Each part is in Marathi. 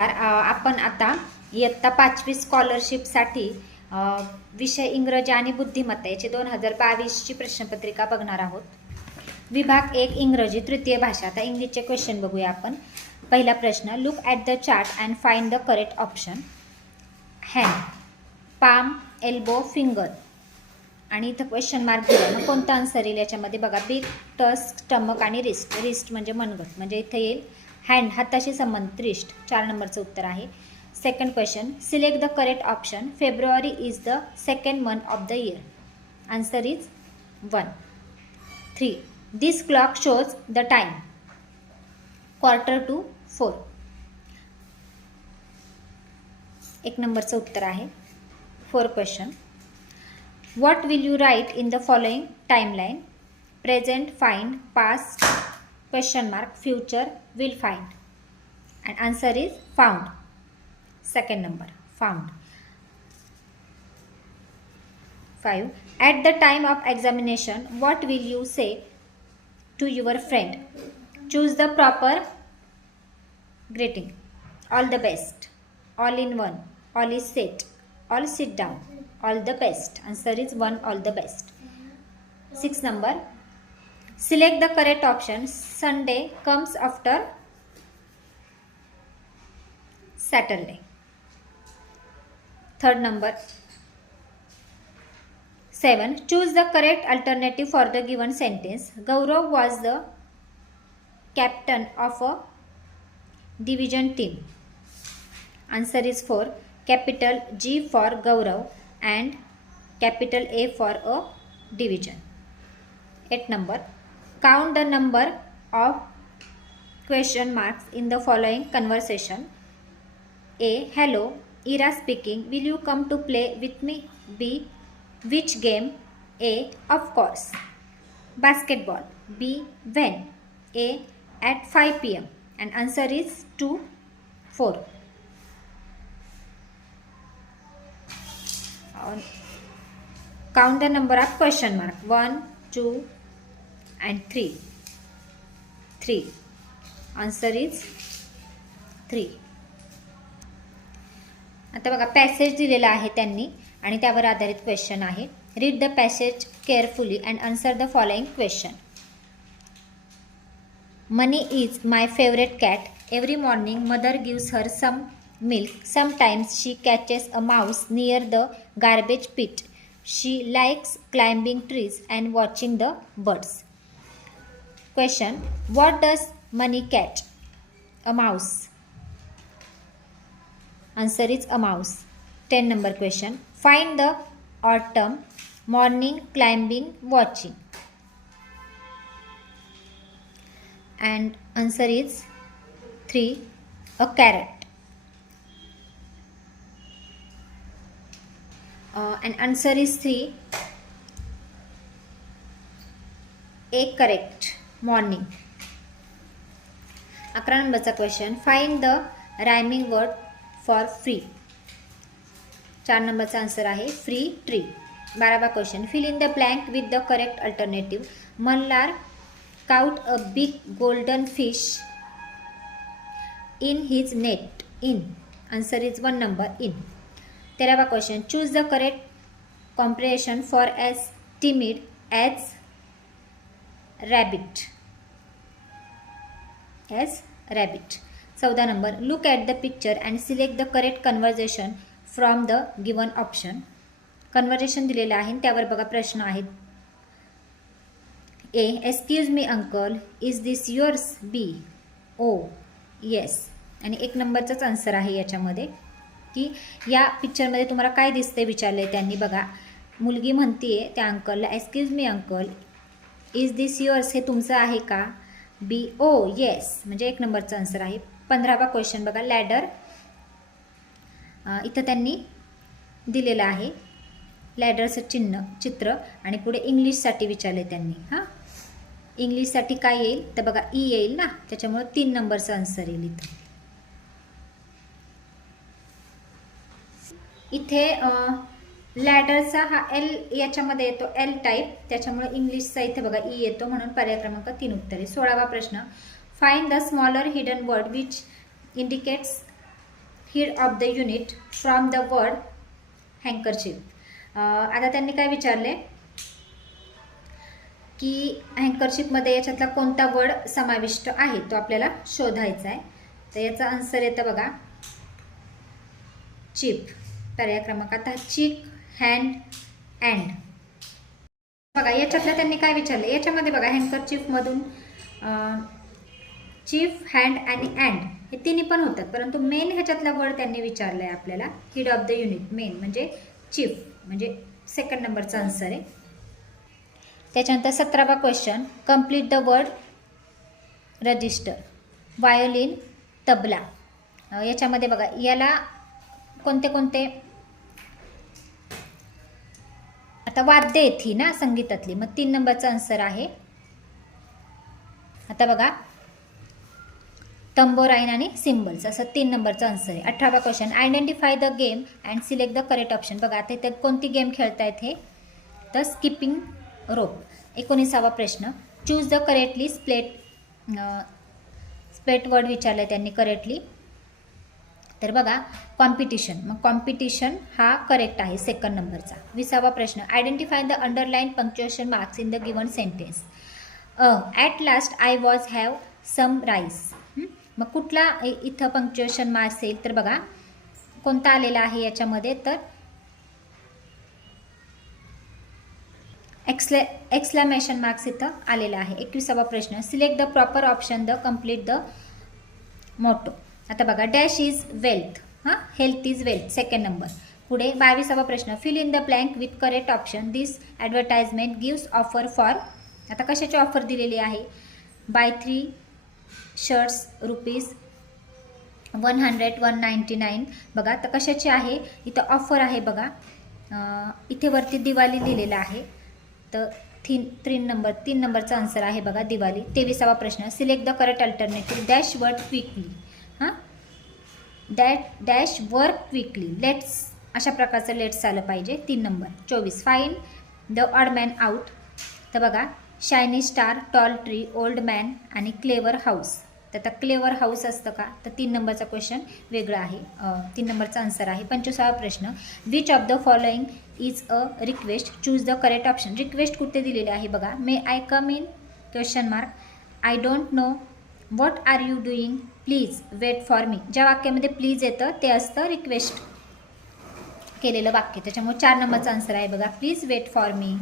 आपण आता इयत्ता 5वी स्कॉलरशिपसाठी विषय इंग्रजी आणि बुद्धिमत्ता याची 2022ची प्रश्नपत्रिका बघणार आहोत. विभाग 1 इंग्रजी तृतीय भाषा. आता इंग्लिशचे क्वेश्चन बघूया आपण. पहिला प्रश्न, look at the chart and find the correct option. Hand, palm, elbow, finger आणि इथं क्वेश्चन मार्क दिला. मग कोणता आन्सर येईल याच्यामध्ये बघा. बिग, टस्क, स्टमक आणि रिस्ट. रिस्ट म्हणजे मनगट, म्हणजे इथं येईल हँड, हाताशी संबंधित, रिस्ट. 4 नंबरचं उत्तर आहे. Second question, select the correct option. February is the second month of the year. Answer is 1. 3. This clock shows the time 3:45. 1 नंबरचं उत्तर आहे. 4 question, what will you write in the following timeline? Present, find, past, question mark, future, will find. And answer is found. Second number, found. 5. At the time of examination, what will you say to your friend? Choose the proper greeting. All the best, all in one, all is set, all sit down, all the best. Answer is 1, all the best. 6 number, select the correct option. Sunday comes after Saturday. 3rd number. 7. Choose the correct alternative for the given sentence. Gaurav was the captain of a division team. Answer is 4. Capital G for Gaurav and capital A for a division. 8 number. Count the number of question marks in the following conversation. A. Hello, Ira speaking. Will you come to play with me? B. Which game? A. Of course. Basketball. B. When? A. At 5 p.m. And answer is 2, 4. Count the number of question mark. 1, 2 and 3. 3. Answer is 3. आता बघा, पॅसेज दिलेला आहे त्यांनी आणि त्यावर आधारित क्वेश्चन आहे. Read the passage carefully and answer the following question. Money is my favourite cat. Every morning mother gives her some milk. Sometimes she catches a mouse near the garbage pit. She likes climbing trees and watching the birds. Question, what does Money catch? A mouse. Answer is a mouse. 10 number question, find the autumn, morning, climbing, watching. And answer is 3, a carrot. And answer is 3, A correct, morning. 11 नंबरचा question, find the rhyming word for free. 4 नंबरचा आन्सर आहे फ्री ट्री. 12वा question, fill in the blank with the correct alternative. Malhar caught a big golden fish in his net. In. Answer is 1 number, in. 13वा question, choose the correct comprehension for as timid as rabbit. As rabbit. 14 number, look at the picture and select the correct conversation from the given option. Conversation दिलेलं आहे त्यावर बघा प्रश्न आहेत. A. Excuse me uncle, is this yours? B. Oh yes. आणि 1 नंबरचाच आन्सर आहे याच्यामध्ये की या पिक्चरमध्ये तुम्हाला काय दिसते विचारले त्यांनी. बघा, मुलगी म्हणतीये त्या अंकलला, excuse me uncle, is this yours, हे तुमचं आहे का? बी. Oh yes. म्हणजे 1 नंबरचा आन्सर आहे. 15वा क्वेश्चन बघा, लॅडर. इथं त्यांनी दिलेलं आहे लॅडरचं चित्र आणि पुढे इंग्लिशसाठी विचारले त्यांनी. हां, इंग्लिशसाठी काय येईल तर बघा ई येईल ना, त्याच्यामुळे 3 नंबरचा आन्सर येईल इथं. इथे लॅडरचा हा एल याच्यामध्ये येतो, एल टाईप, त्याच्यामुळे इंग्लिशचा इथे बघा ई येतो, म्हणून पर्याय क्रमांक 3 उत्तर आहे. 16वा प्रश्न, find the smaller hidden word which indicates head of the unit from the word handkerchief. आता त्यांनी काय विचारले की हँकरशिपमध्ये याच्यातला कोणता वर्ड समाविष्ट आहे तो आपल्याला शोधायचा आहे. तर याचा आन्सर येतं बघा चिप, पर्याय क्रमांक. आता चिक, हँड, अँड. बघा याच्यातलं त्यांनी काय विचारलं, याच्यामध्ये बघा हँकरचिफमधून चिफ, हँड आणि अँड हे तिन्ही पण होतात, परंतु मेन ह्याच्यातला वर्ड त्यांनी विचारला आहे आपल्याला head of the unit. Main म्हणजे चिफ, म्हणजे सेकंड नंबरचा आन्सर आहे. त्याच्यानंतर 17वा question, complete the word register. Violin, tabla. याच्यामध्ये बघा याला कोणते कोणते आता वाद्य आहेत ही ना संगीतातली, मग 3 नंबरचा आन्सर आहे. आता बघा तंबोराईन आणि सिम्बल्स, असं 3 नंबरचा आन्सर आहे. 18वा question, identify the game and select the correct option. बघा आता इथे कोणती गेम खेळतायत हे, तर स्किपिंग रोप. 19वा प्रश्न, choose the correctly spelt word विचारलं आहे त्यांनी करेक्टली. तर बघा कॉम्पिटिशन, मग कॉम्पिटिशन हा करेक्ट आहे सेकंड नंबरचा. 20वा प्रश्न, identify the underline punctuation marks in the given sentence. At last I was have some rice. मग कुठला इथं पंक्च्युएशन मार्क्स येईल, तर बघा कोणता आलेला आहे याच्यामध्ये, तर एक्सक्लेमेशन मार्क्स इथं आलेला आहे. 21वा प्रश्न, select the proper option the complete the motto. आता बघा dash is wealth, health is wealth second number. पुढे 22वा प्रश्न, fill in the blank with correct option. This advertisement gives offer for. आता कशाची ऑफर दिलेली आहे, बाय 3 शर्ट्स रुपीज 100 199. बघा तर कशाची आहे, इथं ऑफर आहे बघा. इथे वरती दिवाळी लिहिलेलं आहे, तर 3 नंबरचा आन्सर आहे बघा दिवाळी. 23वा प्रश्न, select the correct alternative. Dash work quickly. Dash work quickly. Let's, अशा प्रकारचं लेट्स आलं पाहिजे. 3 number. 24, find the odd man out. तर बघा shiny star, tall tree, old man आणि क्लेवर हाऊस. तर आता क्लेवर हाऊस असतं का, तर 3 नंबरचा क्वेश्चन वेगळा आहे. 3 नंबरचा आन्सर आहे. 25वा प्रश्न, which of the following is a request. Choose the correct option. Request कुठे दिलेली आहे बघा, may I come in question mark, I don't know, what are you doing, please wait for me. ज्या वाक्यामध्ये प्लीज येतं ते असतं रिक्वेस्ट केलेलं वाक्य, त्याच्यामुळे 4 नंबरचा आन्सर आहे बघा प्लीज वेट फॉर मी.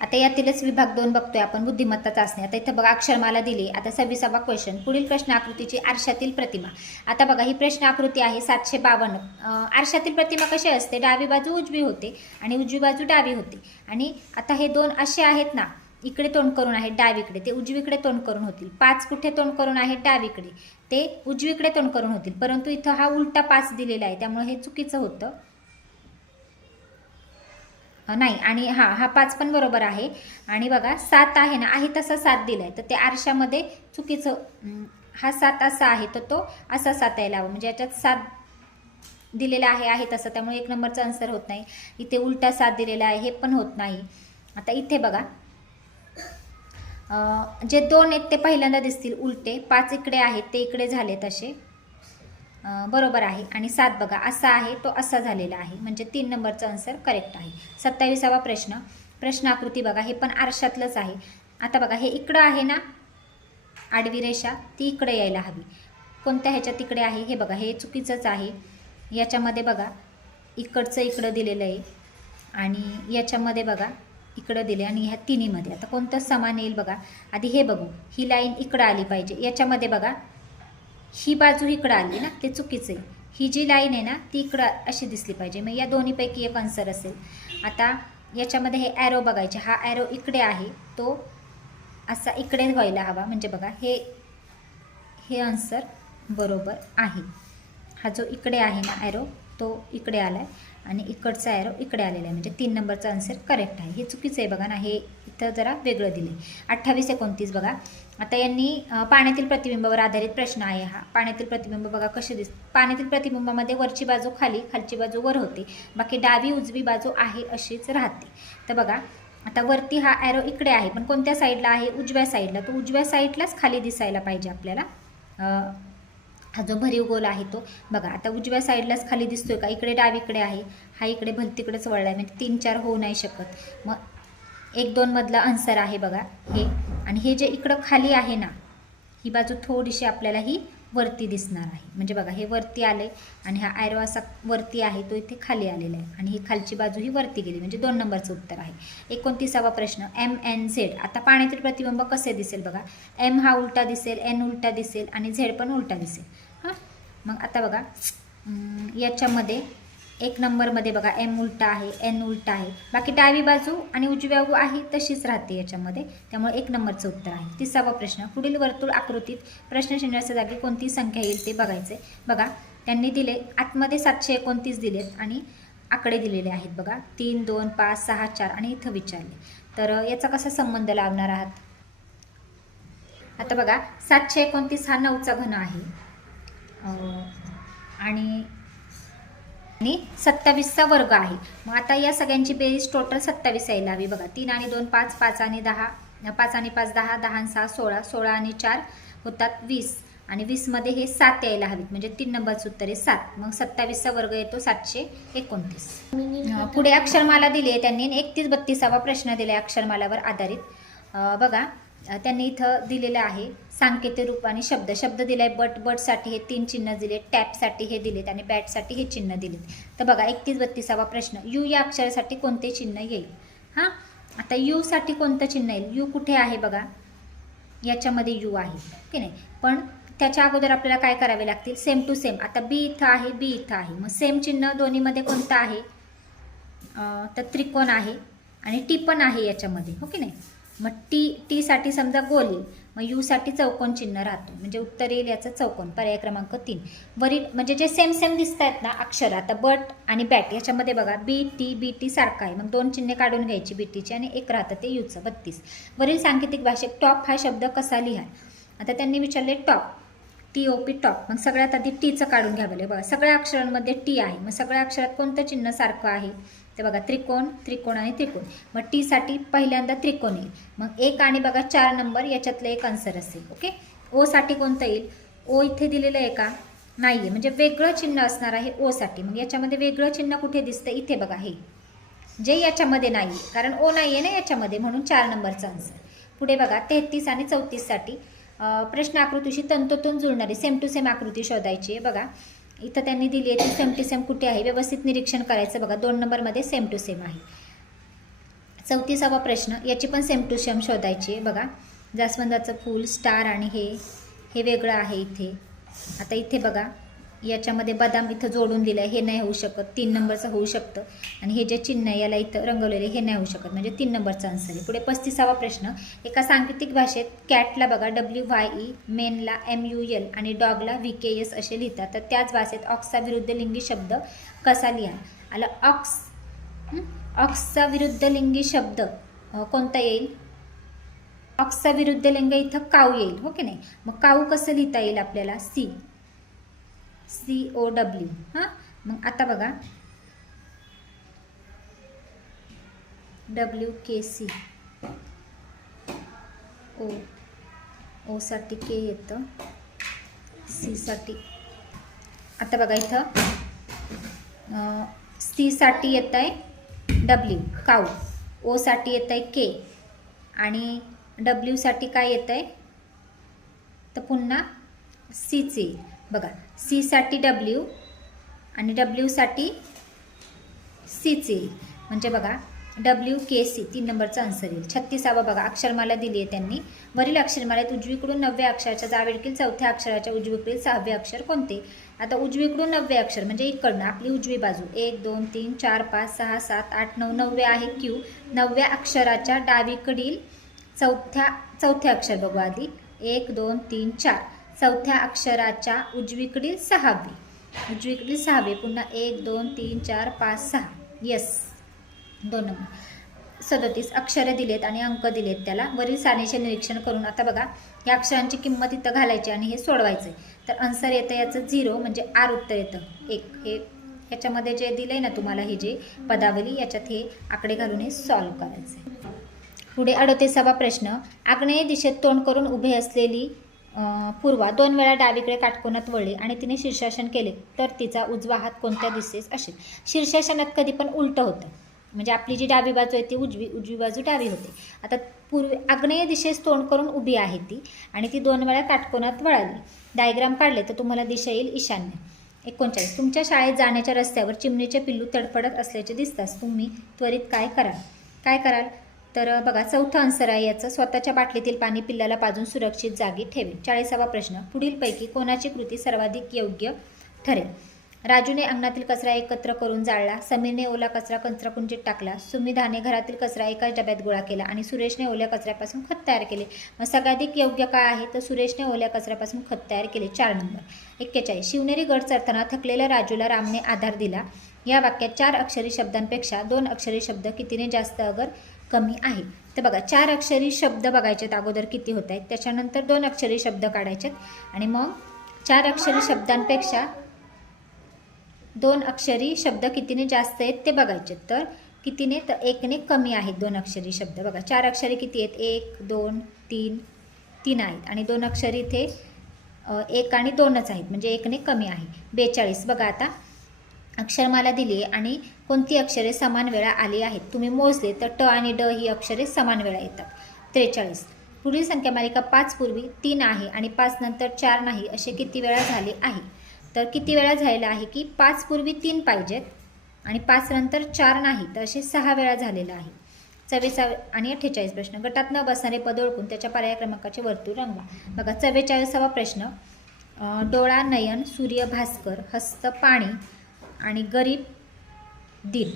आता यातीलच विभाग 2 बघतोय आपण, बुद्धिमत्ता चाचणी. आता इथं बघा अक्षरमाला दिली. आता 26वा क्वेश्चन, पुढील प्रश्न आकृतीची आरशातील प्रतिमा. आता बघा ही प्रश्न आकृती आहे 752. आरशातील प्रतिमा कशी असते, डावी बाजू उजवी होते आणि उजवी बाजू डावी होते. आणि आता हे 2 असे आहेत ना, इकडे तोंड करून आहेत डावीकडे, ते उजवीकडे तोंड करून होतील. 5 कुठे तोंड करून आहेत डावीकडे, ते उजवीकडे तोंड करून होतील. परंतु इथं हा उलटा 5 दिलेला आहे, त्यामुळे हे चुकीचं होतं नाही. आणि हा 5 पण बरोबर आहे. आणि बघा 7 आहे ना, आहे तसा 7 दिलाय, तर ते आरशामध्ये चुकीचं. हा 7 असा आहे, तर तो असा 7 यायला हवा, म्हणजे याच्यात 7 दिलेला आहे तसं, त्यामुळे 1 नंबरचा आन्सर होत नाही. इथे उलटा 7 दिलेला आहे, हे पण होत नाही. आता इथे बघा जे 2 आहेत ते पहिल्यांदा दिसतील उलटे, 5 इकडे आहेत ते इकडे झाले तसे, बरोबर आहे. आणि 7 बघा असा आहे, तो असा झालेला आहे, म्हणजे 3 नंबरचा आन्सर करेक्ट आहे. 27वा प्रश्न, प्रश्न आकृती बघा हे पण आरशातलंच आहे. आता बघा हे इकडं आहे ना आडवी रेषा, ती इकडे यायला हवी. कोणत्या ह्याच्यात तिकडे आहे, हे बघा हे चुकीचंच आहे. याच्यामध्ये बघा इकडचं इकडं दिलेलं आहे आणि याच्यामध्ये बघा इकडं दिले, आणि ह्या तिन्हीमध्ये आता कोणतं समान येईल बघा. आधी हे बघू, ही लाईन इकडं आली पाहिजे. याच्यामध्ये बघा ही बाजू इकडं आली ना, ते चुकीचं आहे. ही जी लाईन आहे ना ती इकडं अशी दिसली पाहिजे, मग या दोन्हीपैकी एक आन्सर असेल. आता याच्यामध्ये हे ॲरो बघायचे, हा ॲरो इकडे आहे, तो असा इकडे व्हायला हवा, म्हणजे बघा हे आन्सर बरोबर आहे. हा जो इकडे आहे ना ॲरो तो इकडे आला आहे आणि इकडचा ॲरो इकडे आलेला आहे, म्हणजे 3 नंबरचा आन्सर करेक्ट आहे. हे चुकीचं आहे बघा ना, हे इथं जरा वेगळं दिले. 28 29 बघा. आता यांनी पाण्यातील प्रतिबिंबावर आधारित प्रश्न आहे हा. पाण्यातील प्रतिबिंब बघा कसे पाण्यातील प्रतिबिंबामध्ये वरची बाजू खाली, खालची बाजू वर होते, बाकी डावी उजवी बाजू आहे अशीच राहते. तर बघा आता वरती हा ॲरो इकडे आहे, पण कोणत्या साईडला आहे, उजव्या साईडला, तो उजव्या साईडलाच खाली दिसायला पाहिजे आपल्याला. हा जो भरीव गोल आहे तो बघा आता उजव्या साईडलाच खाली दिसतोय का, इकडे डावीकडे आहे, हा इकडे भलतीकडेच वळला आहे, म्हणजे 3 4 होऊ नाही शकत. मग 1 2 मधला आन्सर आहे बघा हे. आणि हे जे इकडं खाली आहे ना, ही बाजू थोडीशी आपल्याला ही वरती दिसणार आहे, म्हणजे बघा हे वरती आले आणि हा ॲरो असा वरती आहे, तो इथे खाली आलेला आहे आणि ही खालची बाजू ही वरती गेली, म्हणजे 2 नंबरचं उत्तर आहे. 29वा प्रश्न MNZ. आता पाण्यातील प्रतिबिंब कसे दिसेल बघा, M हा उलटा दिसेल, N उलटा दिसेल आणि Z पण उलटा दिसेल. हां, मग आता बघा याच्यामध्ये 1 नंबरमध्ये बघा M उलटा आहे, N उलटा आहे, बाकी डावी बाजू आणि उजवी बाजू आहे तशीच राहते याच्यामध्ये, त्यामुळे 1 नंबरचं उत्तर आहे. 30वा प्रश्न, पुढील वर्तुळ आकृतीत प्रश्नचिन्हाच्या जागी कोणती संख्या येईल ते बघायचे. बघा त्यांनी दिले आतमध्ये 729 दिलेत आणि आकडे दिलेले आहेत बघा 3 2 5 6 4 आणि इथं विचारले, तर याचा कसा संबंध लावणार आहात. आता बघा 729 हा 9चा घन आहे आणि 27चा वर्ग आहे. मग आता या सगळ्यांची बेरीज टोटल 27 यायला हवी बघा. 3 आणि 2 5, 5 आणि 10, 5 आणि 5 10, 10 आणि 6 16, 16 आणि 4 होतात 20 आणि 20 मध्ये हे 7 यायला हवीत, म्हणजे 3 नंबरचं उत्तर आहे 7. मग 27चा वर्ग येतो 729. पुढे अक्षरमाला दिली आहे त्यांनी, 31 32वा प्रश्न दिला आहे अक्षरमालावर आधारित. बघा त्यांनी इथं दिलेलं आहे सांकेतिक रूप आणि शब्द. शब्द दिलाय बट, बटसाठी हे 3 चिन्ह दिले, टॅपसाठी हे दिलेत आणि बॅटसाठी हे चिन्ह दिलेत. तर बघा 31 32वा प्रश्न, यू या अक्षरासाठी कोणते चिन्ह येईल. हां, आता यू साठी कोणतं चिन्ह येईल, यू कुठे आहे बघा, याच्यामध्ये यू आहे की नाही, पण त्याच्या अगोदर आपल्याला काय करावे लागतील, सेम टू सेम. आता बी इथं आहे, बी इथं आहे, मग सेम चिन्ह दोन्हीमध्ये कोणतं आहे, तर त्रिकोण आहे आणि टी पण आहे याच्यामध्ये, हो की नाही. मग टी साठी समजा गोल येईल, मग यू साठी चौकोन चिन्ह राहतो, म्हणजे उत्तर येईल याचं चौकोन. पर्याय क्रमांक 3. वरील म्हणजे जे सेम सेम दिसत आहेत ना अक्षर, आता बट आणि बॅट याच्यामध्ये बघा बी टी सारखं आहे, मग 2 चिन्हे काढून घ्यायची बीटीची आणि एक राहतं ते यूचं. 32. वरील सांकेतिक भाषेत टॉप हा शब्द कसा लिहा. आता त्यांनी विचारले टॉप, TOP टॉप, मग सगळ्यात आधी टीचं काढून घ्यावं. बघा सगळ्या अक्षरांमध्ये टी आहे, मग सगळ्या अक्षरात कोणतं चिन्ह सारखं आहे, ते बघा त्रिकोण, त्रिकोण आणि त्रिकोण. मग टी साठी पहिल्यांदा त्रिकोण येईल, मग 1 आणि बघा 4 नंबर याच्यातलं एक आन्सर असेल. ओके, ओ साठी कोणतं येईल, ओ इथे दिलेलं आहे का, नाही आहे, म्हणजे वेगळं चिन्ह असणार आहे ओ साठी. मग याच्यामध्ये वेगळं चिन्ह कुठे दिसतं, इथे बघा हे जे याच्यामध्ये नाही, कारण ओ नाही आहे ना याच्यामध्ये, म्हणून 4 नंबरचा आन्सर. पुढे बघा 33 आणि 34 साठी प्रश्न आकृतीशी तंतोतंत जुळणारी सेम टू सेम आकृती शोधायची आहे. बघा इथं त्यांनी दिली आहे ती सेम टू सेम कुठे आहे, व्यवस्थित निरीक्षण करायचं. बघा 2 नंबरमध्ये सेम टू सेम आहे. 34वा प्रश्न, याची पण सेम टू सेम शोधायची आहे. बघा जास्वंदाचं फूल, स्टार आणि हे वेगळं आहे इथे. आता इथे बघा याच्यामध्ये बदाम इथं जोडून दिलं आहे, हे नाही होऊ शकत, 3 नंबरचं होऊ शकतं. आणि हे जे चिन्ह याला इथं रंगवलेले हे नाही होऊ शकत, म्हणजे 3 नंबरचा आन्सर आहे. पुढे 35वा प्रश्न, एका सांकेतिक भाषेत कॅटला बघा WYE, मेनला MUL आणि डॉगला VKS असे लिहितात, तर त्याच भाषेत ऑक्सचा विरुद्ध लिंगी शब्द कसा लिहा. आला ऑक्सचा विरुद्ध लिंगी शब्द कोणता येईल, ऑक्सचा विरुद्ध लिंग इथं काऊ येईल, हो की नाही. मग काऊ कसं लिहिता येईल आपल्याला, COW. हां, मग आता बघा WKC, ओ साठी के येतं, सी साठी. आता बघा इथं सी साठी येतं आहे W काऊ, ओ साठी येतं आहे के आणि W साठी काय येतं आहे, तर पुन्हा सीचे. बघा सी साठी W आणि W साठी सीचे, म्हणजे बघा WKC 3 नंबरचा आन्सर येईल. 36वा बघा अक्षरमाला दिली आहे त्यांनी. वरील अक्षरमालेत उजवीकडून 9व्या अक्षराच्या डावीकडील 4थ्या अक्षराच्या उजवीकडील 6वे अक्षर कोणते. आता उजवीकडून 9वे अक्षर म्हणजे इकडनं आपली उजवी बाजू 1 2 3 4 5 6 7 8 9, 9वे आहे Q. 9व्या अक्षराच्या डावीकडील चौथ्या अक्षर बघू आधी 1 2 3 4, चौथ्या अक्षराच्या उजवीकडील 6वे, पुन्हा 1 2 3 4 5 6, यस 2 नंबर. 37 अक्षरे दिलेत आणि अंक दिलेत त्याला. वरील सारणीचे निरीक्षण करून आता बघा या अक्षरांची किंमत इथं घालायची आणि हे सोडवायचं. तर आन्सर येतं याचं 0, म्हणजे आर उत्तर येतं 1. हे याच्यामध्ये जे दिलंय ना तुम्हाला हे जे पदावली, याच्यात हे आकडे घालून हे सॉल्व करायचं. पुढे 38वा प्रश्न, आग्नेय दिशेत तोंड करून उभे असलेली पूर्वा 2 वेळा डावीकडे काटकोनात वळली आणि तिने शीर्षासन केले तर तिचा उजवा हात कोणत्या दिशेस असेल. शीर्षासनात कधी पण उलटं होतं, म्हणजे आपली जी डावी बाजू आहे ती उजवी बाजू डावी होते. आता आग्नेय दिशेस तोंड करून उभी आहे ती आणि ती 2 वेळा काटकोनात वळाली. डायग्राम काढले तर तुम्हाला दिशा येईल ईशान्य. 39. तुमच्या शाळेत जाण्याच्या रस्त्यावर चिमणीचे पिल्लू तडफडत असल्याचे दिसतास तुम्ही त्वरित काय कराल. तर बघा, चौथं आन्सर आहे याचं. स्वतःच्या बाटलीतील पाणी पिल्लाला पाजून सुरक्षित जागी ठेवेल. 40वा प्रश्न. पुढीलपैकी कोणाची कृती सर्वाधिक योग्य ठरेल. राजूने अंगणातील कचरा एकत्र करून जाळला, समीरने ओला कचरा कचराकुंडीत टाकला, सुमिधाने घरातील कचरा एकाच डब्यात गोळा केला आणि सुरेशने ओल्या कचऱ्यापासून खत तयार केले. मग सर्वाधिक योग्य काय आहे, तर सुरेशने ओल्या कचऱ्यापासून खत तयार केले. 4 नंबर. 41. शिवनेरी गड चढताना थकलेल्या राजूला रामने आधार दिला. या वाक्यात 4 अक्षरी शब्दांपेक्षा 2 अक्षरी शब्द कितीने जास्त अगर कमी आहे. तर बघा, 4 अक्षरी शब्द बघायचेत अगोदर किती होत आहेत, त्याच्यानंतर 2 अक्षरी शब्द काढायचेत आणि मग 4 अक्षरी शब्दांपेक्षा 2 अक्षरी शब्द कितीने जास्त आहेत ते बघायचे. तर कितीने, तर 1ने कमी आहेत 2 अक्षरी शब्द. बघा, 4 अक्षरी किती आहेत, 1 2 3 आहेत आणि 2 अक्षरी इथे 1 आणि 2च आहेत, म्हणजे 1ने कमी आहे. 42. बघा, आता अक्षरमाला दिली आहे आणि कोणती अक्षरे समान वेळा आली आहेत तुम्ही मोजले तर ट आणि ड ही अक्षरे समान वेळा येतात. 43. पुढील संख्या मालिका 5 पूर्वी 3 आहे आणि 5 नंतर 4 नाही असे किती वेळा झाले आहे. तर किती वेळा झालेला आहे की 5 पूर्वी 3 पाहिजेत आणि 5 नंतर 4 नाही, तर असे 6 वेळा झालेलं आहे. 44 आणि 48 प्रश्न. गटात न बसणारे पद ओळखून त्याच्या पर्याय क्रमांकाचे वर्तुळ रंगवा. बघा, 44वा प्रश्न. डोळा, नयन, सूर्य, भास्कर, हस्त, पाणी आणि गरीब दिन.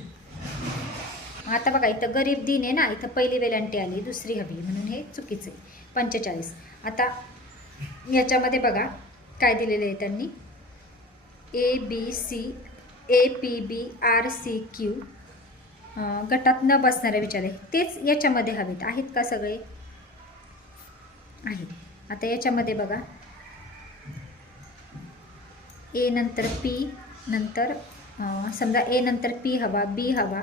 आता बघा, इथं गरीब दिन आहे ना, इथं पहिली वेलांटी आली, दुसरी हवी, म्हणून हे चुकीचं आहे. 45. आता याच्यामध्ये बघा काय दिलेलं आहे त्यांनी, ABCD APBRCQ गटात न बसणारे विचार आहे, तेच याच्यामध्ये हवेत आहेत का सगळे आहेत. आता याच्यामध्ये बघा, A नंतर P नंतर समजा A नंतर P हवा, B हवा,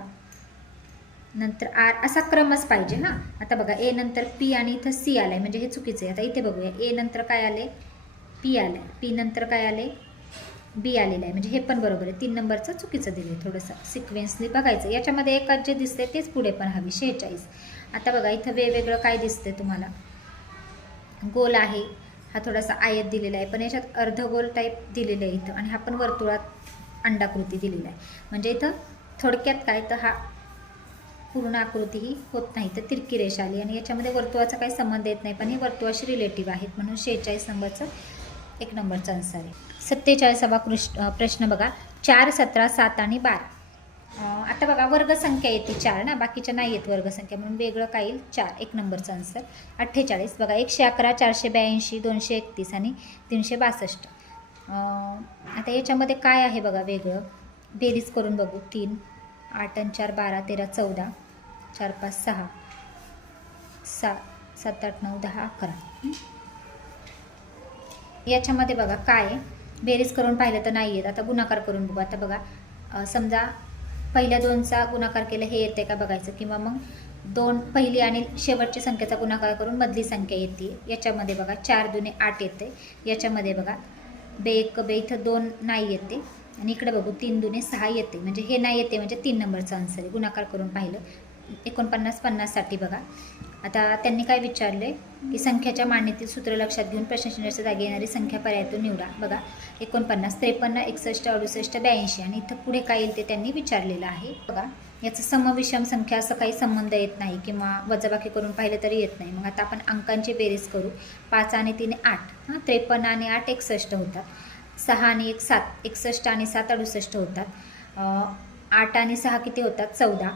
नंतर R, असा क्रमच पाहिजे हां. आता बघा, A नंतर P आणि इथं C आलं आहे, म्हणजे हे चुकीचं आहे. आता इथे बघूया, A नंतर काय आले, P आलं आहे, P नंतर काय आले, B आलेलं आहे, म्हणजे हे पण बरोबर आहे. 3 नंबरचं चुकीचं दिलं आहे. थोडंसं सिक्वेन्सली बघायचं. याच्यामध्ये एकाच जे दिसते तेच पुढे पण हवी. 46. आता बघा, इथं वेगवेगळं काय दिसते तुम्हाला, गोल आहे, हा थोडासा आयत दिलेला आहे, पण याच्यात अर्धगोल टाईप दिलेलं आहे इथं, आणि हा पण वर्तुळात अंडाकृती दिलेला आहे. म्हणजे इथं थोडक्यात काय, तर हा पूर्ण आकृती ही होत नाही, तर तिरकी रेषा आली आणि याच्यामध्ये वर्तुळाचा काही संबंध येत नाही, पण हे वर्तुळाशी रिलेटिव्ह आहेत, म्हणून 46 नंबरचं 1 नंबरचा आन्सर आहे. 47वा प्रश्न बघा. 4, 17, 7 आणि 12. आता बघा, वर्गसंख्या येते 4 ना, बाकीच्या नाही येत वर्गसंख्या, म्हणून वेगळं काय येईल 4. 1 नंबरचा आन्सर. 48. बघा, 111, 482, 231 आणि 362. आता याच्यामध्ये काय आहे बघा वेगळं, बेरीज करून बघू. 3, 8 आणि 4, 12, 13, 14, 4, 5, 6, 7, 8, 9, 10, 11. याच्यामध्ये बघा काय आहे, बेरीज करून पाहिलं तर नाही येत. आता गुणाकार करून बघू. आता बघा, समजा पहिल्या 2चा गुणाकार केला, हे येते का बघायचं, किंवा मग 2 पहिली आणि शेवटची संख्येचा गुणाकार करून मधली संख्या येते. याच्यामध्ये बघा 4 दुने 8 येते. याच्यामध्ये बघा बे इथं 2 नाही येते आणि इकडे बघू 3 दुने 6 येते, म्हणजे हे नाही येते, म्हणजे 3 नंबरचा आन्सर आहे. गुणाकार करून पाहिलं. 49, 50साठी बघा. आता त्यांनी काय विचारले की संख्याच्या मांडणीतील सूत्र लक्षात घेऊन प्रश्नचिन्हाच्या जागी येणारी संख्या पर्यायातून निवडा. बघा, 49, 53, 61, 68, 82 आणि इथं पुढे काय येईल ते त्यांनी विचारलेलं आहे. बघा, याचं समविषम संख्या असं काही संबंध येत नाही किंवा वजाबाकी करून पाहिलं तरी येत नाही. मग आता आपण अंकांची बेरीज करू. 5 आणि 3 8, 53 आणि 8 61 होतात. 6 आणि 1 7, 61 आणि 7 68 होतात. 8 आणि 6 किती होतात, 14,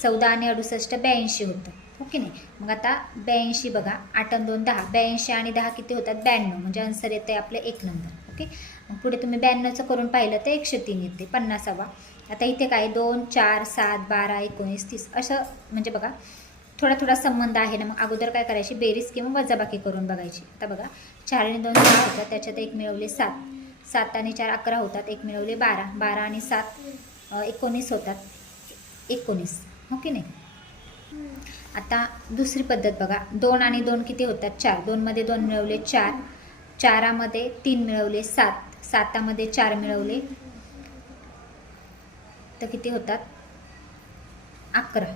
14 आणि 68 82 होतात. ओके नाही. मग आता 82 बघा, 8 आणि 2 10, 82 आणि 10 किती होतात, 92, म्हणजे आन्सर येतं आहे आपलं 1 नंबर. ओके. मग पुढे तुम्ही 92चं करून पाहिलं तर 103 येते. 50वा. आता इथे काय 2, 4, 7, 12, 19, 30 असं, म्हणजे बघा थोडा थोडा संबंध आहे ना. मग अगोदर काय करायची, बेरीज किंवा वजाबाकी करून बघायची. आता बघा, 4 आणि 2 6 होतात, त्याच्यात 1 मिळवले 7, 7 आणि 4 11 होतात, 1 मिळवले 12, 12 आणि 7 19 होतात, 19. ओके नाही. आता दुसरी पद्धत बघा, 2 आणि 2 किती होतात, 4, 2 मध्ये 2 मिळवले 4, 4मध्ये 3 मिळवले 7, 7मध्ये 4 मिळवले तर किती होतात 11.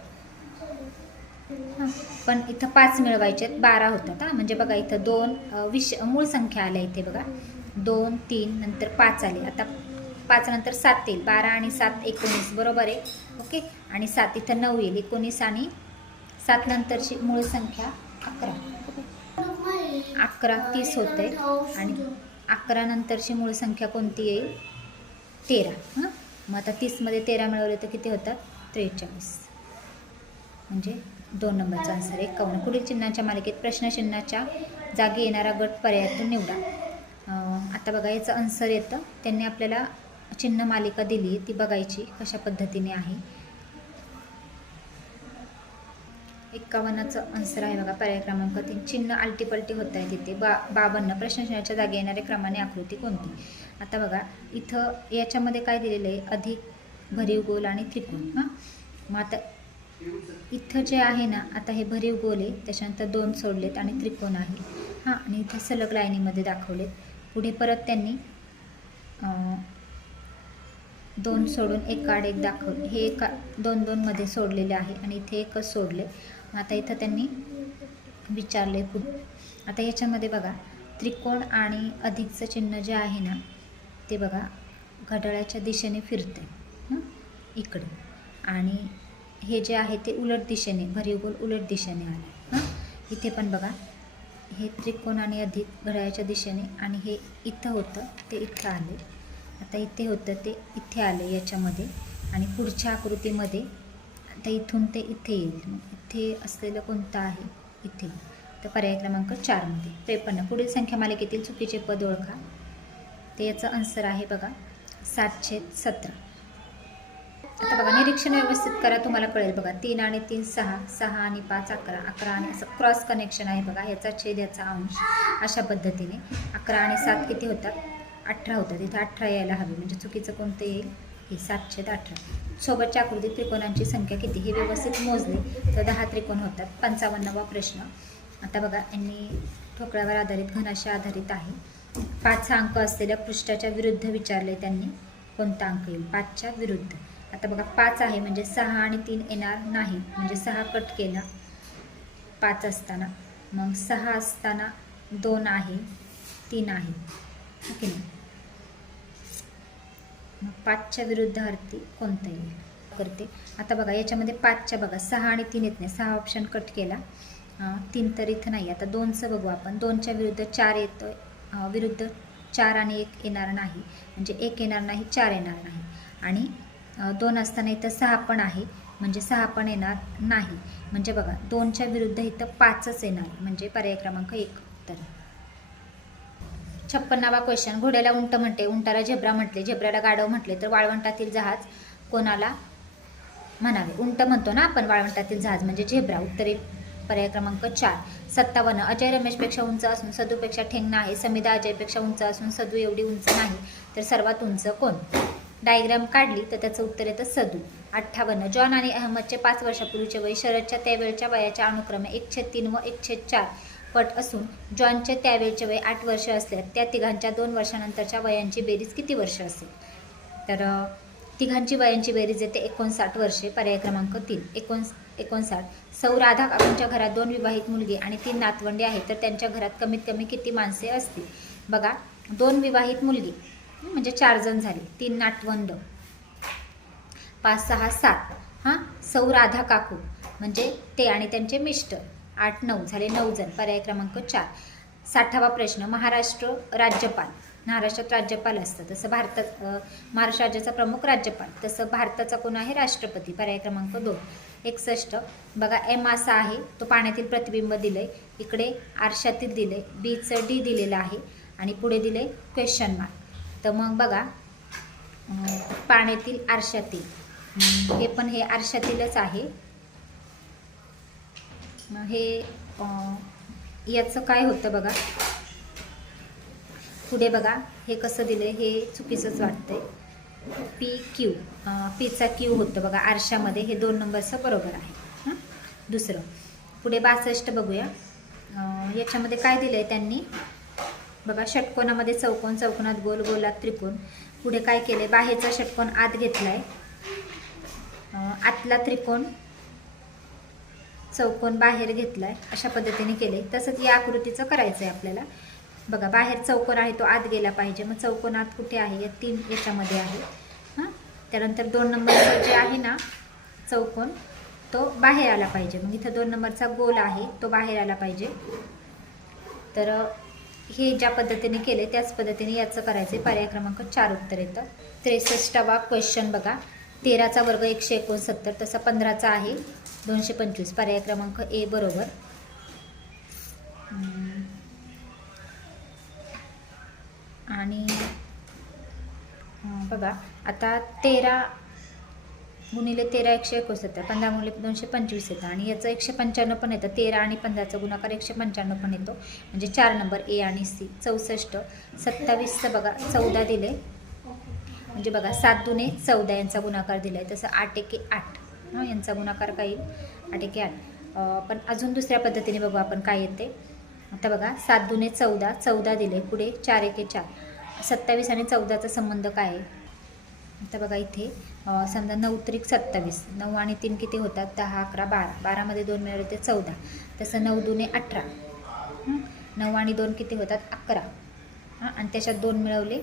पण इथं 5 मिळवायचे 12 होतात. म्हणजे बघा इथं 2 मूळ संख्या आल्या इथे बघा 2 3 नंतर 5 आले. आता 5 नंतर 7 येईल, 12 आणि 7 19 बरोबर आहे. ओके, आणि 7 इथं 9 येईल, 19 आणि 7 नंतरची मूळ संख्या 11. 11 30 होते आणि 11 नंतरची मूळ संख्या कोणती येईल 13. मग आता 30मध्ये 13 मिळवले तर किती होतात 43. म्हणजे 2 नंबरचा आन्सर 51. पुढील चिन्हांच्या मालिकेत प्रश्नचिन्हाच्या जागी येणारा गट पर्यायातून निवडा. आता बघा याचं आन्सर येतं. त्यांनी आपल्याला चिन्ह मालिका दिली, ती बघायची कशा पद्धतीने आहे. 51चं आन्सर आहे बघा पर्याय क्रमांक 3. चिन्ह आलटीपलटी होत आहे तिथे. 52 प्रश्नचिन्हाच्या जागी येणाऱ्या क्रमाने आकृती कोणती. आता बघा इथं याच्यामध्ये काय दिलेलं आहे अधिक, भरीव गोल आणि त्रिकोण. मग आता इथं जे आहे ना, आता हे भरीव गोल आहे, त्याच्यानंतर 2 सोडलेत आणि त्रिकोण आहे. आणि इथे सलग लाईनीमध्ये दाखवलेत. पुढे परत त्यांनी 2 सोडून 1 आड 1 दाखवले. हे 2 मध्ये सोडलेले आहे आणि इथे 1च सोडले. आता इथं त्यांनी विचारले पुढे. आता याच्यामध्ये बघा त्रिकोण आणि अधिकचं चिन्ह जे आहे ना ते बघा घड्याळाच्या दिशेने फिरते इकडे, आणि हे जे आहे ते उलट दिशेने, भरीव गोल उलट दिशेने आले. इथे पण बघा हे त्रिकोण आणि अधिक घड्याळाच्या दिशेने, आणि हे इथं होतं ते इथं आले. आता इथे होतं ते इथे आले याच्यामध्ये, आणि पुढच्या आकृतीमध्ये आता इथून ते इथे येईल. मग इथे असलेलं कोणतं आहे इथे, तर पर्याय क्रमांक 4मध्ये 53. पुढील संख्या मालिकेतील चुकीचे पद ओळखा. ते याचं आन्सर आहे बघा 7/17. आता बघा निरीक्षण व्यवस्थित करा, तुम्हाला कळेल बघा. 3 आणि 3 6, 6 आणि 5 11, 11 आणि असं क्रॉस कनेक्शन आहे बघा. याचा छेद याचा अंश अशा पद्धतीने 11 आणि 7 किती होतात 18 होतात. इथे 18 यायला हवी, म्हणजे चुकीचं कोणतं येईल हे 7/18. सोबतच्या आकृतीत त्रिकोणांची संख्या किती, हे व्यवस्थित मोजले तर 10 त्रिकोण होतात. 55वा प्रश्न. आता बघा यांनी ठोकळ्यावर आधारित घनाशी आधारित आहे. 5 हा अंक असलेल्या पृष्ठाच्या विरुद्ध विचारले त्यांनी, कोणता अंक येईल 5च्या विरुद्ध. आता बघा 5 आहे म्हणजे 6 आणि 3 येणार नाही, म्हणजे 6 कट केला 5 असताना, मग 6 असताना 2 आहे 3 आहे, ओके नाही. मग 5च्या विरुद्धार्थी कोणता येईल करते. आता बघा याच्यामध्ये 5च्या बघा 6 आणि 3 येत नाही, 6 ऑप्शन कट केला, 3 तर इथं नाही. आता 2चं बघू आपण. 2च्या विरुद्ध 4 येतं, विरुद्ध 4 आणि 1 येणार नाही, म्हणजे 1 येणार नाही 4 येणार नाही. आणि 2 असताना इथं 6 पण आहे, म्हणजे 6 पण येणार नाही. म्हणजे बघा 2च्या विरुद्ध इथं 5च येणार, म्हणजे पर्याय क्रमांक 1 उत्तर. 56वा क्वेश्चन. घोड्याला उंट म्हणते, उंटाला झेब्रा म्हटले, झेब्राला गाढव म्हटले, तर वाळवंटातील जहाज कोणाला म्हणावे. उंट म्हणतो ना आपण, वाळवंटातील जहाज म्हणजे झेब्रा. उत्तरे पर्याय क्रमांक 4. 57. अजय रमेशपेक्षा उंच असून सदूपेक्षा ठेंगणा आहे. समिधा अजयपेक्षा उंच असून सदू एवढी उंच नाही, तर सर्वात उंच कोण. डायग्राम काढली तर त्याचं उत्तर येतं सदू. 58. जॉन आणि अहमदचे 5 वर्षापूर्वीचे वय शरदच्या त्यावेळच्या वयाच्या अनुक्रमे 1/3 व 1/4 पट असून जॉनचे त्यावेळचे वय 8 वर्ष असल्यास त्या तिघांच्या 2 वर्षानंतरच्या वयांची बेरीज किती वर्ष असेल. तर तिघांची वयांची बेरीज येते 59 वर्षे. पर्याय क्रमांक 3 59. सौ राधा काकूंच्या घरात 2 विवाहित मुलगी आणि 3 नातवंडे आहेत, तर त्यांच्या घरात कमीत कमी किती माणसे असतील. बघा 2 विवाहित मुलगी म्हणजे 4 जण झाले, 3 नातवंड 5 6 7. सौ राधा काकू म्हणजे ते आणि त्यांचे मिस्टर 8 9 झाले 9 जण. पर्याय क्रमांक 4. 60वा प्रश्न. महाराष्ट्र राज्यपाल, महाराष्ट्रात राज्यपाल असतं, तसं भारतात महाराष्ट्र राज्याचा प्रमुख राज्यपाल, तसं भारताचा कोण आहे राष्ट्रपती. पर्याय क्रमांक 2. 61. बघा एम असा आहे, तो पाण्यातील प्रतिबिंब दिलंय, इकडे आरशातील दिलंय, बीचं डी दिलेलं आहे आणि पुढे दिले क्वेश्चन मार्क. तर मग बघा पाण्यातील आरशातील, हे पण हे आरशातीलच आहे. हे याचं काय होतं बघा पुढे बघा हे कसं दिलंय, हे चुकीचंच वाटतंय. पी क्यू, पीचा क्यू होतं बघा आरशामध्ये, हे 2 नंबरचं बरोबर आहे. दुसरं पुढे 62 बघूया. याच्यामध्ये काय दिलंय त्यांनी, बघा षटकोनामध्ये चौकोन, चौकोनात गोल, गोलात त्रिकोण. पुढे काय केले, बाहेरचा षटकोन आत घेतलाय, आतला त्रिकोण चौकोन बाहेर घेतलाय, अशा पद्धतीने केले. तसंच या आकृतीचं करायचं आहे आपल्याला. बघा बाहेर चौकोन आहे तो आत गेला पाहिजे, मग चौकोन आत कुठे आहे, या 3 याच्यामध्ये आहे. हां, त्यानंतर 2 नंबरचं जे आहे ना चौकोन तो बाहेर आला पाहिजे. मग इथं 2 नंबरचा गोल आहे तो बाहेर आला पाहिजे. तर हे ज्या पद्धतीने केले त्याच पद्धतीने याचं करायचं. पर्याय क्रमांक 4 उत्तर येतं. 63वा क्वेश्चन बघा. 13चा वर्ग 169, तसा 15चा आहे 225. पर्याय क्रमांक ए बरोबर. आणि बघा आता 13 गुणिले 13 169, 15 गुणिले 225 येतं आणि याचं 195 पण येतं. 13 आणि 15चा गुणाकार 195 पण येतो, म्हणजे 4 नंबर ए आणि सी. 64, 27चं बघा 14 दिले, म्हणजे बघा 7 दुने 14 यांचा गुणाकार दिला आहे. तसं 8 एके 8 यांचा गुणाकार काय येईल, 8 एके 8. पण अजून दुसऱ्या पद्धतीने बघू आपण काय येते. आता बघा 7 दुने 14, 14 दिले, पुढे 4 एके 4. 27 आणि 14चा संबंध काय आहे. आता बघा इथे समजा 9 त्रिक 27, 9 आणि 3 किती होतात, 10 11 12, 12मध्ये 2 मिळवले ते 14. तसं 9 दुने 18, 9 आणि 2 किती होतात 11, आणि त्याच्यात 2 मिळवले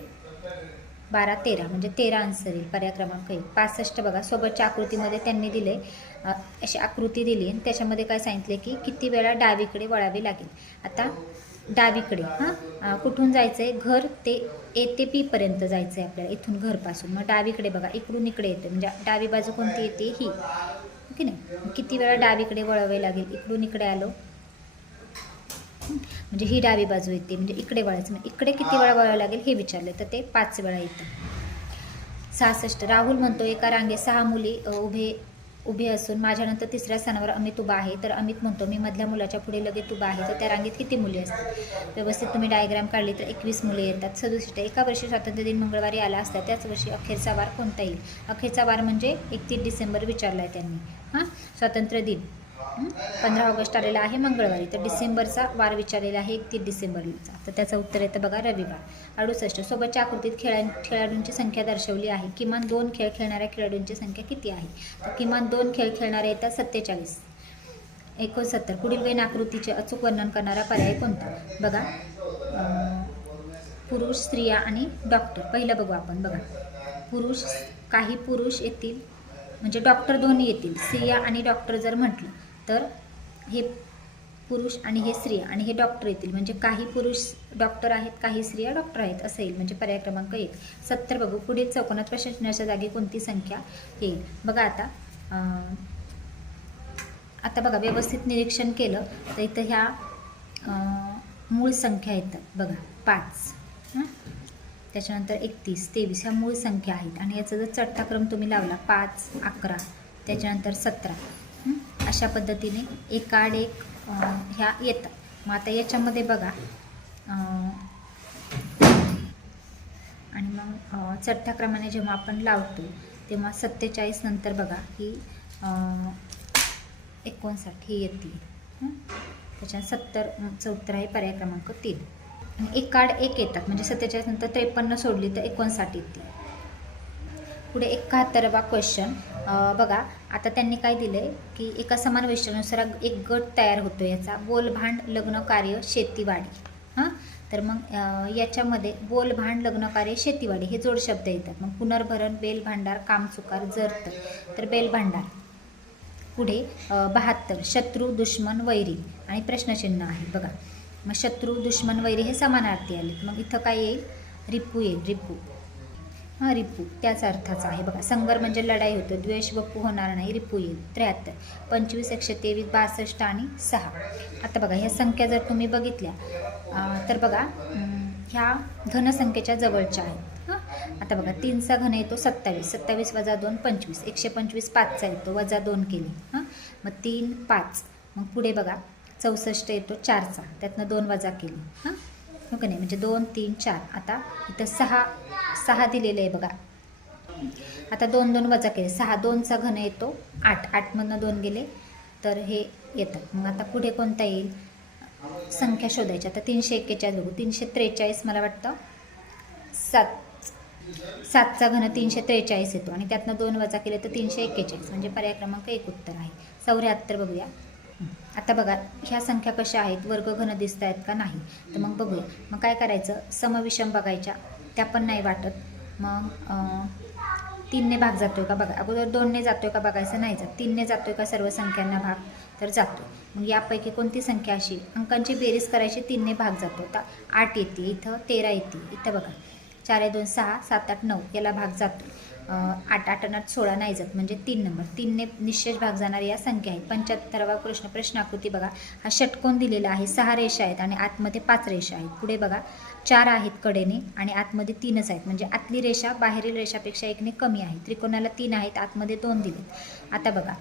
12 13, म्हणजे 13 आन्सर येईल. पर्याय क्रमांक 1. 65 बघा सोबतच्या आकृतीमध्ये त्यांनी दिले अशी आकृती दिली आणि त्याच्यामध्ये काय सांगितले की किती वेळा डावीकडे वळावे लागेल. आता डावीकडे कुठून जायचं आहे, घर ते ए ते पी पर्यंत जायचं आहे आपल्याला, इथून घरपासून. मग डावीकडे बघा इकडून इकडे येते, म्हणजे डावी बाजू कोणती येते, ही, की नाही. किती वेळा डावीकडे वळावे लागेल, इकडून इकडे आलो म्हणजे ही डावी बाजू येते, म्हणजे इकडे वळायचं. मग इकडे किती वेळा वळावं लागेल हे विचारलं तर ते 5 वेळा येतं. 66 राहुल म्हणतो एका रांगेत 6 मुली उभे असून माझ्यानंतर 3ऱ्या स्थानावर अमित उभा आहे. तर अमित म्हणतो मी मधल्या मुलाच्या पुढे लगेच उभा आहे, तर त्या रांगेत किती मुली असतात. व्यवस्थित तुम्ही डायग्राम काढली तर 21 मुले येतात. 67 एका वर्षी स्वातंत्र्य दिन मंगळवारी आला असता त्याच वर्षी अखेरचा वार कोणता येईल. अखेरचा वार म्हणजे 31 डिसेंबर विचारला आहे त्यांनी. स्वातंत्र्य दिन 15 ऑगस्ट आलेला आहे मंगळवारी, तर डिसेंबरचा वार विचारलेला आहे 31 डिसेंबरचा, तर त्याचं उत्तर येतं बघा रविवार. 68 सोबतच्या आकृतीत खेळाडूंची संख्या दर्शवली आहे. किमान 2 खेळ खेळणाऱ्या खेळाडूंची संख्या किती आहे. तर किमान 2 खेळ खेळणारे येतात 47. 69 पुढील वेन आकृतीचे अचूक वर्णन करणारा पर्याय कोणता. बघा पुरुष, स्त्रिया आणि डॉक्टर. पहिलं बघू आपण. बघा पुरुष, काही पुरुष येतील म्हणजे डॉक्टर दोन्ही येतील. स्त्रिया आणि डॉक्टर जर म्हटलं तर हे पुरुष आणि हे स्त्रिया आणि हे डॉक्टर येतील, म्हणजे काही पुरुष डॉक्टर आहेत, काही स्त्रिया डॉक्टर आहेत असं येईल, म्हणजे पर्याय क्रमांक 1. 70 बघू पुढील चौकोनात प्रश्नचिन्हाच्या जागी कोणती संख्या येईल. बघा आता बघा व्यवस्थित निरीक्षण केलं तर इथं ह्या मूळ संख्या येतात बघा 5, त्याच्यानंतर 31 23 ह्या मूळ संख्या आहेत. आणि याचा जर चढता क्रम तुम्ही लावला 5 11 त्याच्यानंतर 17 अशा पद्धतीने एकाड एक ह्या येतात. मग आता याच्यामध्ये बघा आणि मग चढत्या क्रमाने जेव्हा आपण लावतो तेव्हा 47 नंतर बघा ही 59 ही येते, त्याच्यात 70 74 आहे पर्याय क्रमांक 3. आणि एकाड एक येतात, म्हणजे 47 नंतर 53 सोडली तर 59 येते. पुढे 71वा क्वेश्चन बघा. आता त्यांनी काय दिलं आहे की एका समान वैशिष्ट्यानुसार एक गट तयार होतो याचा. बोलभांड, लग्न कार्य, शेतीवाडी. तर मग याच्यामध्ये बोलभांड, लग्न कार्य, शेतीवाडी हे जोड शब्द येतात. मग पुनर्भरण, बेलभांडार, कामचुकार, जर्त. तर बेलभांडार. पुढे 72 शत्रू, दुश्मन, वैरी आणि प्रश्नचिन्ह आहे बघा. मग शत्रू, दुश्मन, वैरी हे समानार्थी आले. मग इथं काय येईल, रिपू येईल. रिपू रिपू त्याच अर्थाचा आहे बघा. संगर म्हणजे लढाई होतो, द्वेष वपू होणार नाही, रिपू येईल. 73 25 123 62 आणि 6. आता बघा ह्या संख्या जर तुम्ही बघितल्या तर बघा ह्या घनसंख्येच्या जवळच्या आहेत. आता बघा 3चा घन येतो 27, 27 वजा 2 25, 125 5चा येतो वजा 2 केले. मग 3 5. मग पुढे बघा 64 येतो 4चा, त्यातनं 2 वजा केले. हो का नाही, म्हणजे 2 3 4. आता इथं 6 दिलेलं आहे बघा. आता 2 2 वजा केले 6, 2चा घन येतो 8, 8मधनं 2 गेले तर हे येतात. मग आता पुढे कोणता येईल, संख्या शोधायच्या. तर 341 बघू. 343 मला वाटतं 7चा घन 343 येतो आणि त्यातनं 2 वजा केले तर 341 म्हणजे पर्याय क्रमांक 1 उत्तर आहे. 74 बघूया. आता बघा ह्या संख्या कशा आहेत, वर्ग घन दिसत आहेत का नाही. तर मग बघूया. मग काय करायचं, समविषम बघायच्या, त्या पण नाही वाटत. मग 3ने भाग जातोय का बघा. अगोदर 2ने जातोय का बघायचं, नाही जात. 3ने जातोय का सर्व संख्यांना भाग, तर जातो. मग यापैकी कोणती संख्या अशी, अंकांची बेरीज करायची, 3ने भाग जातो. आता 8 येते इथं, 13 येते इथं बघा. 4 2 6 7 8 9 याला भाग जातो. 8 8 8 16 नाही जात म्हणजे 3 नंबर. 3ने निश्चय भाग जाणाऱ्या या संख्या आहेत. 75वा प्रश्न आकृती बघा. हा षटकोन दिलेला आहे, 6 रेषा आहेत आणि आतमध्ये 5 रेषा आहेत. पुढे बघा 4 आहेत कडेने आणि आतमध्ये 3च आहेत म्हणजे आतली रेषा बाहेरील रेषापेक्षा 1ने कमी आहे. त्रिकोणाला 3 आहेत, आतमध्ये 2 दिलेत. आता बघा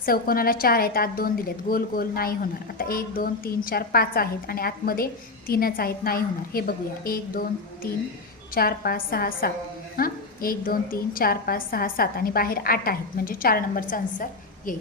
चौकोनाला 4 आहेत, आत 2 दिलेत. गोल गोल नाही होणार. आता 1 2 3 4 5 आहेत आणि आतमध्ये 3च आहेत, नाही होणार. हे बघूया. 1 2 3 4 5 6 7 1 2 3 4 5 6 7 आणि बाहेर 8 आहेत म्हणजे 4 नंबरचा आन्सर येईल.